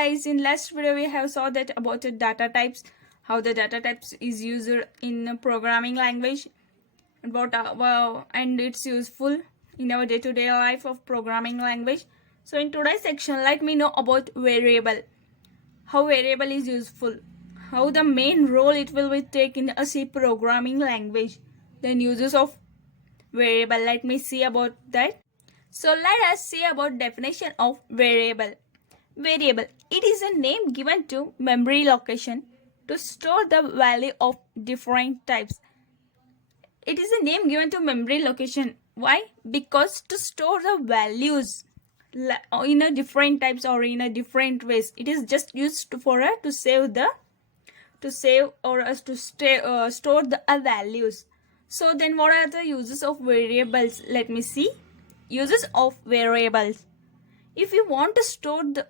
guys, in last video we have saw that about the data types, how the data types is used in programming language, about and it's useful in our day-to-day life of programming language. So in today's section, let me know about variable, how variable is useful, how the main role it will be take in a C programming language, then uses of variable. Let me see about that. So let us see about definition of variable. Variable, it is a name given to memory location to store the value of different types. It is a name given to memory location. Why? Because to store the values in a different types or in a different ways. It is just used for to save store the values. So then what are the uses of variables? Let me see. Uses of variables. If you want to store the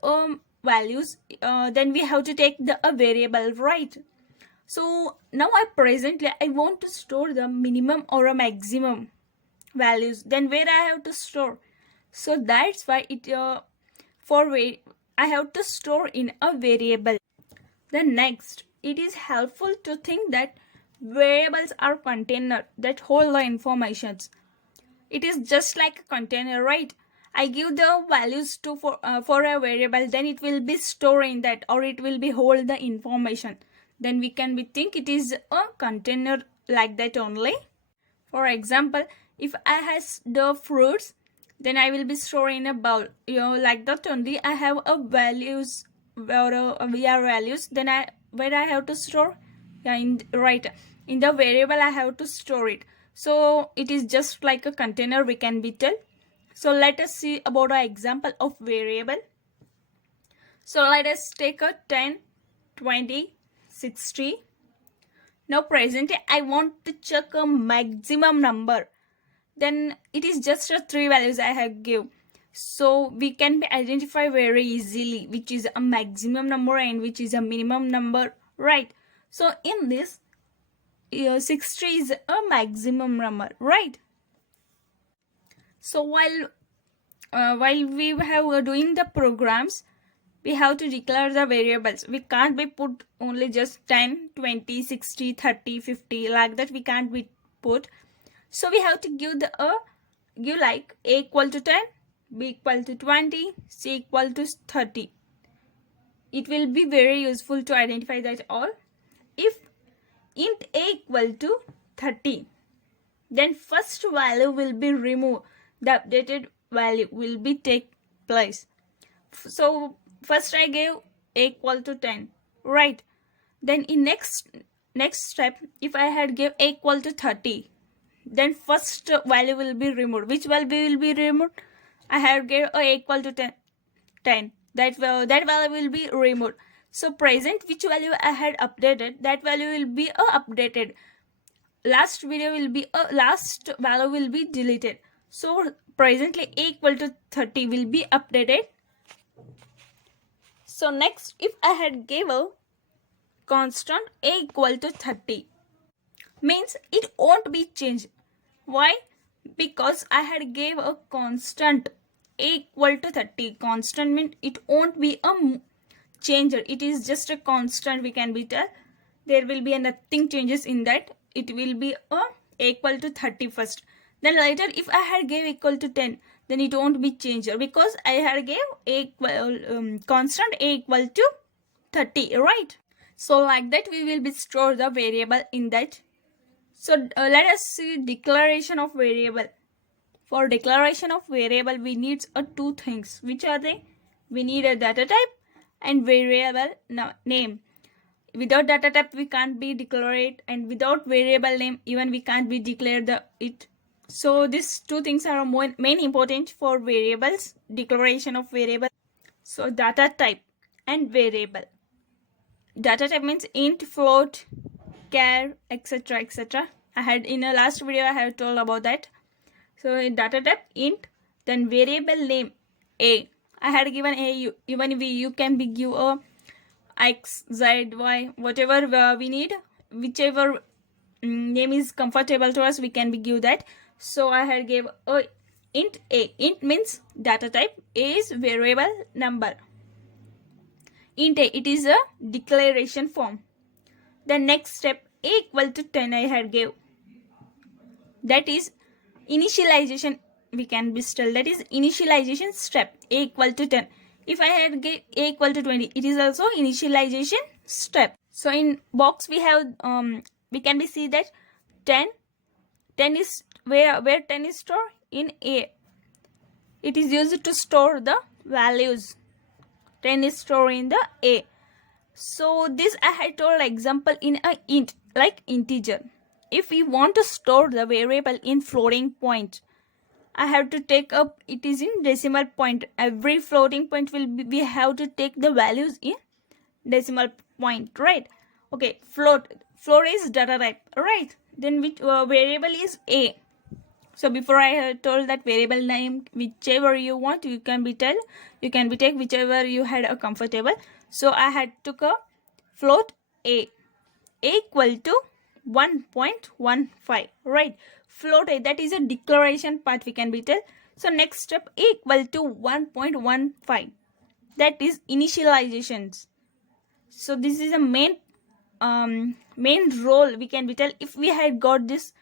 values, then we have to take the variable, right? So now I want to store the minimum or a maximum values. Then where I have to store? So that's why I have to store in a variable. Then next, it is helpful to think that variables are container that hold the informations. It is just like a container, right? I give the values for a variable, then it will be stored in that, or it will be hold the information. Then we think it is a container like that only. For example, if I has the fruits, then I will be storing in a bowl. Like that only. I have a values or a VR values. Then where I have to store? Yeah, in the variable I have to store it. So it is just like a container, we can be tell. So let us see about an example of variable. So let us take a 10, 20, 60. Now presently I want to check a maximum number. Then it is just a 3 values I have give. So we can identify very easily which is a maximum number and which is a minimum number, right? So in this 60 is a maximum number, right? So while we have doing the programs, we have to declare the variables. We can't be put only just 10, 20, 60, 30, 50 like that. We can't be put. So we have to give like A equal to 10, B equal to 20, C equal to 30. It will be very useful to identify that all. If int A equal to 30, then first value will be removed. The updated value will be take place. So first I gave A equal to 10, right? Then in next step, if I had gave A equal to 30, then first value will be removed. Which value will be removed? I have gave A equal to 10. That value will be removed. So present which value I had updated, that value will be updated. Last value will be deleted. So presently A equal to 30 will be updated. So next, if I had gave a constant A equal to 30, means it won't be changed. Why? Because I had gave a constant A equal to 30. Constant means it won't be a changer. It is just a constant, we can be tell. There will be nothing changes in that. It will be A equal to 30 first. Then later if I had gave equal to 10, then it won't be changed because I had gave constant A equal to 30, right? So like that we will be store the variable in that. So let us see declaration of variable. For declaration of variable we need two things. Which are they? We need a data type and variable name. Without data type we can't be declare it, and without variable name even we can't be declare it. So these two things are main important for variables, declaration of variable. So data type and variable. Data type means int, float, char, etc. etc. I had in a last video I have told about that. So in data type int, then variable name A. I had given A. Even if you can be give a x, z, y, whatever we need, whichever name is comfortable to us, we can be give that. So I had gave a int A. Int means data type. A is variable number. int a, it is a declaration form. The next step, a equal to 10 I had gave. That is initialization, we can be still, that is initialization step, a equal to 10. If I had gave a equal to 20, it is also initialization step. So in box we have we can be see that 10 is where 10 is stored in a. It is used to store the values. 10 is stored in the a. So this I had told example in a int, like integer. If we want to store the variable in floating point, I have to take up, it is in decimal point. Every floating point will be, we have to take the values in decimal point, right? Okay, float is data type, right? Then which variable is a. So before I had told that variable name, whichever you want, you can be take whichever you had a comfortable. So I had took a float a equal to 1.15, right? Float a, that is a declaration part, we can be tell. So next step, equal to 1.15, that is initializations. So this is a main role, we can be tell. If we had got this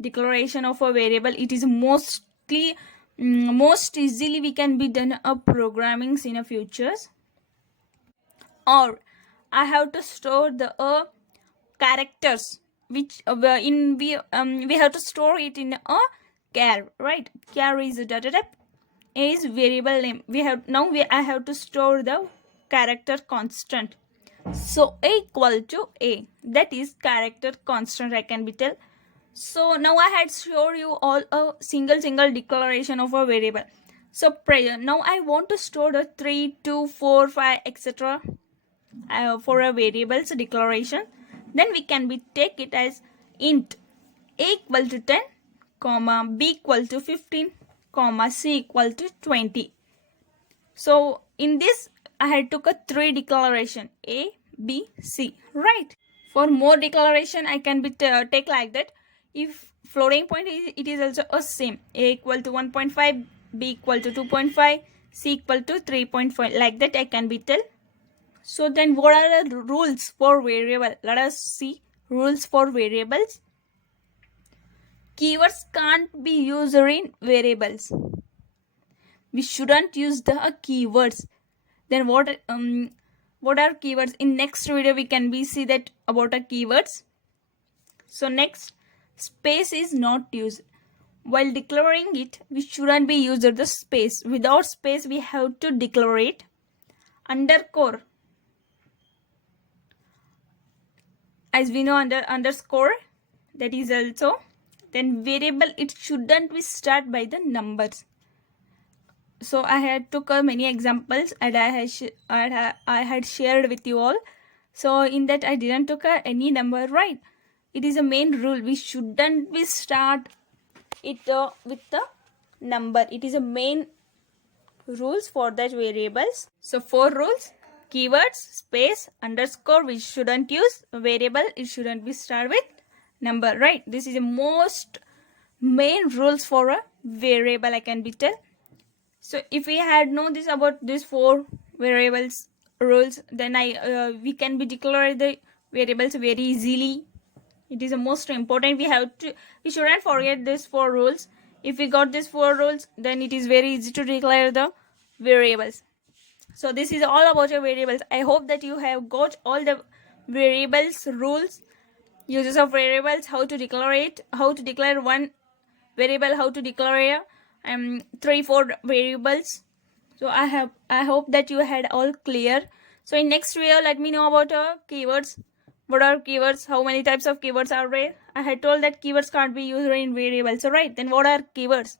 declaration of a variable, it is mostly most easily we can be done a programming in a futures. Or I have to store the characters, which we have to store it in a char, right? Char is a data type, a is variable name. I have to store the character constant. So a equal to a, that is character constant, I can be tell. So now I had showed you all a single declaration of a variable. So now I want to store the 3, 2, 4, 5, etc. For a variable's declaration. Then we can be take it as int a equal to 10, comma b equal to 15, comma c equal to 20. So in this I had took a 3 declaration, a, b, c, right? For more declaration I can be take like that. If floating point is, it is also a same, a equal to 1.5, b equal to 2.5, c equal to 3.5, like that I can be tell. So then what are the rules for variable? Let us see rules for variables. Keywords can't be used in variables. We shouldn't use the keywords. Then what are keywords? In next video we can be see that about a keywords. So next, space is not used. While declaring it, we shouldn't be used the space. Without space we have to declare it. Underscore, as we know, underscore, that is also. Then variable, it shouldn't be start by the numbers. So I had took many examples and I had shared with you all. So in that I didn't took any number, right? It is a main rule. We shouldn't be start it with the number. It is a main rules for that variables. So 4 rules: keywords, space, underscore, we shouldn't use. Variable, it shouldn't be start with number, right? This is the most main rules for a variable, I can be tell. So if we had known this about these 4 variables rules, then we can be declare the variables very easily. It is the most important. We shouldn't forget these 4 rules. If we got these 4 rules, then it is very easy to declare the variables. So this is all about your variables. I hope that you have got all the variables rules, uses of variables, how to declare it, how to declare one variable, how to declare 3-4 variables. So I hope that you had all clear. So in next video, let me know about keywords. What are keywords? How many types of keywords are there? I had told that keywords can't be used in variables. So right, then what are keywords?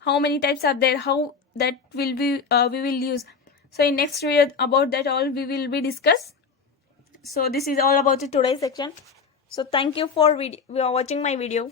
How many types are there? How that will be we will use. So in next video about that all we will be discuss. So this is all about today's section. So thank you for watching my video.